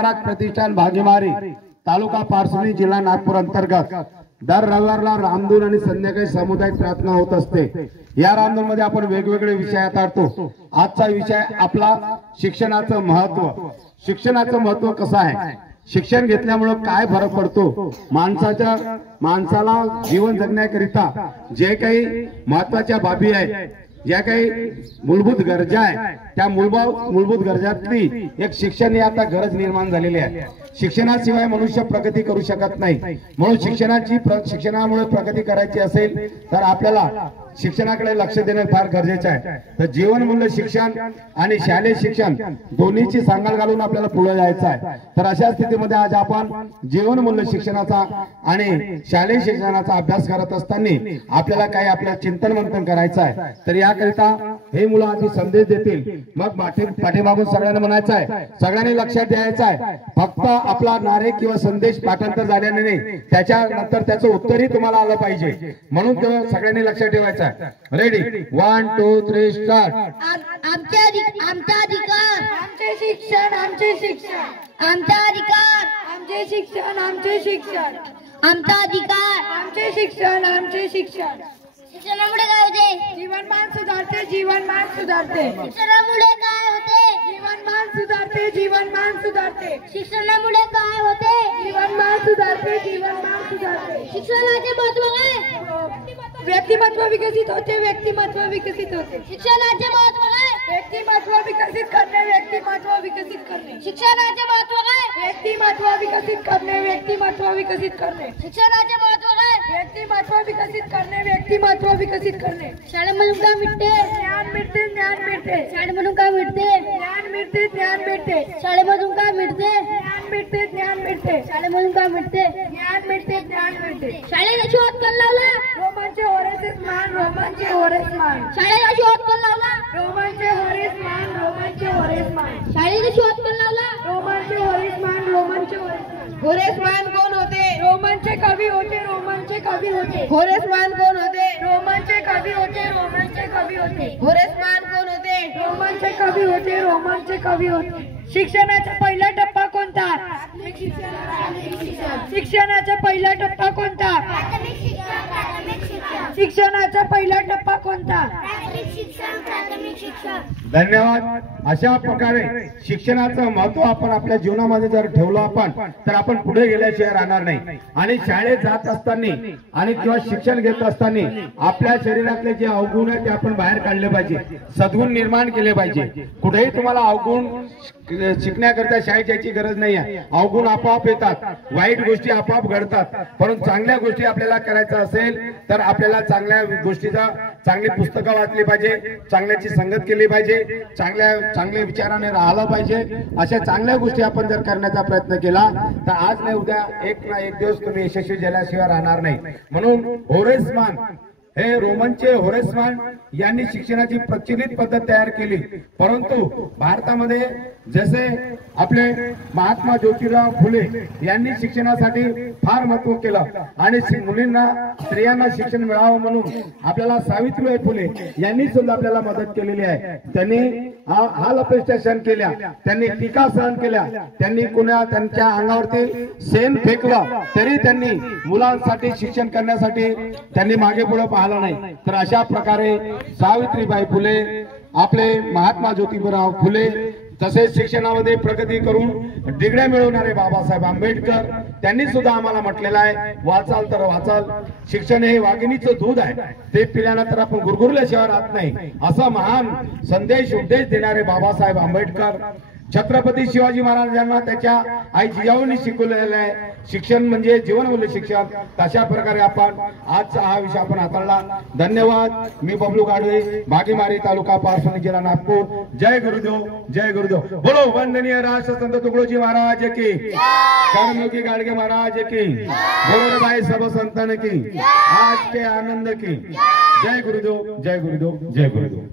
प्रतिष्ठान भागीमारी तालुका पारसणी जिल्हा नागपूर अंतर्गत दर रविवारला रामधून आणि संध्याकाळी सामुदायिक प्रार्थना होत असते। या रामधून मध्ये आपण वेगवेगळे विषय हाताळतो। आजचा विषय आपला शिक्षणाचं महत्त्व। शिक्षणाचं महत्त्व कसं आहे, शिक्षण घेतल्यामुळे काय फरक पडतो, माणसाला जीवन जगण्याकरिता जे काही महत्त्वाच्या बाबी आहेत, ज्या काही मूलभूत गरजा आहे, त्या मूलभूत गरजातली एक शिक्षण ही आता गरज निर्माण झालेली आहे। शिक्षणाशिवाय मनुष्य प्रगती करू शकत नाही। म्हणून शिक्षणामुळे प्रगती करायची असेल तर आपल्याला शिक्षणाकडे लक्ष देणं फार गरजेचं आहे। तर जीवनमूल्य शिक्षण आणि शालेय शिक्षण दोन्हीची सांगड घालून आपल्याला पुढे जायचं आहे। तर अशा स्थितीमध्ये आज आपण जीवनमूल्य शिक्षणाचा आणि शालेय शिक्षणाचा अभ्यास करत असताना आपल्याला काही आपल्या चिंतन मंथन करायचं आहे। तर याकरिता हे मुलं आधी संदेश देतील, मग पाठीमागून सगळ्यांना म्हणायचं आहे, सगळ्यांनी लक्षात द्यायचं आहे। फक्त आपला नारे किंवा संदेश पाठांतर झाल्याने नाही, त्याच्यानंतर त्याचं उत्तरही तुम्हाला आलं पाहिजे। म्हणून सगळ्यांनी लक्षात ठेवायचं आहे। Ready, 1 2 3 start. आमचे अधिकार आमचे शिक्षण आमचे अधिकार आमचे शिक्षण आमचा अधिकार आमचे शिक्षण शिक्षणामुळे काय होते, जीवनमान सुधारते शिक्षणामुळे काय होते, जीवनमान सुधारते शिक्षणामुळे काय होते, जीवनमान सुधारते शिक्षणाचे महत्त्व काय, व्यक्तिमत्व विकसित होते शिक्षणाचे महत्त्व काय, व्यक्तिमत्व विकसित करणे शिक्षणाचे महत्त्व काय, व्यक्तिमत्व विकसित करणे शिक्षणाचे महत्त्व काय, व्यक्तिमत्व विकसित करणे शाळेमधून काय मिळते, ज्ञान मिळते शाळेमधून काय मिळते, ज्ञान मिळते शाळेमधून काय मिळते, ज्ञान मिळते शाळेमधून काय मिळते, ज्ञान मिळते शाळेला शोध कोण लावला, रोमनचे होरेस मान शाळेला शोध कोण लावला, रोमनचे होरेस मान शाळेला शोध कोण लावला, रोमनचे होरेस मान कोण होते, रोमनचे कवी होते होरेस मान कोण होते, रोमनचे कवी होते होरेस मान कोण होते, रोमनचे कवी होते शिक्षणाचा पहिला टप्पा कोणता, शिक्षणाचा पहिला टप्पा कोणता, शिक्षणाचा पहिला टप्पा कोणता। धन्यवाद। अशा प्रकारे शिक्षणाचं महत्त्व आपण आपल्या जीवनामध्ये जर ठेवलं आपण, तर आपण पुढे गेल्याशिवाय राहणार नाही। आणि शाळेत जात असताना आणि किंवा शिक्षण घेत असताना आपल्या शरीरातले जे अवगुण आहेत ते आपण बाहेर काढले पाहिजे, सद्गुण निर्माण केले पाहिजे। कुठेही तुम्हाला अवगुण शिकण्याकरता शाळेत यायची गरज नाही आहे। अवगुण आपोआप येतात, वाईट गोष्टी आपोआप घडतात, परंतु चांगल्या गोष्टी आपल्याला करायचं असेल तर आपल्याला चांगल्या गोष्टीचा चांगली पुस्तकं वाचली पाहिजे, चांगल्याची संगत केली पाहिजे, चांगल्या विचाराने राहिलं पाहिजे। अशा चांगल्या गोष्टी आपण जर करण्याचा प्रयत्न केला तर आज नाही उद्या एक ना एक दिवस तुम्ही यशस्वी झाल्याशिवाय राहणार नाही। म्हणून होरेस मान, हे रोमनचे होरेस मान यांनी शिक्षणाची प्रचलित पद्धत तयार केली। परंतु भारतामध्ये जसे आपले महात्मा ज्योतिराव फुले यांनी शिक्षणासाठी फार महत्त्व केलं आणि मुलींना स्त्रियांना शिक्षण मिळावं म्हणून आपल्याला सावित्रीबाई फुले यांनी सुद्धा आपल्याला मदत केलेली आहे। त्यांनी हाल अपेक्षा सहन केल्या, त्यांनी टीका सहन केल्या, त्यांनी त्यांच्या अंगावरती शेण फेकलं तरी त्यांनी मुलांसाठी शिक्षण करण्यासाठी त्यांनी मागे पुढे पाहिलं नाही। तर अशा प्रकारे सावित्रीबाई फुले, आपले महात्मा ज्योतिराव फुले, तसेच शिक्षणामध्ये प्रगती करून डिग्र्या मिळवणारे बाबासाहेब आंबेडकर, त्यांनी सुद्धा आम्हाला म्हटलेलं आहे, वाचाल तर वाचाल, शिक्षण हे वाघिणीचं दूध आहे, ते पिल्यानंतर आपण गुरगुरल्याशिवाय राहत नाही, असा महान उपदेश देणारे बाबासाहेब आंबेडकर। छत्रपती शिवाजी महाराजांना त्याच्या आई जिजाऊंनी शिकवलेलं आहे, शिक्षण म्हणजे जीवनमूल्य शिक्षण। तशा प्रकारे आपण आजचा हा विषय आपण हाताळला। धन्यवाद। मी बबलू गाडवे, भागीमारी तालुका पारसणी जिल्हा नागपूर। जय गुरुदेव, जय गुरुदेव। बोलो वंदनीय राष्ट्रसंत तुकडोजी महाराज की, कर्मयोगी गाडगे महाराज की, बोलो भाई सब संतन की, आज के आनंद की। जय गुरुदेव, जय गुरुदेव, जय गुरुदेव।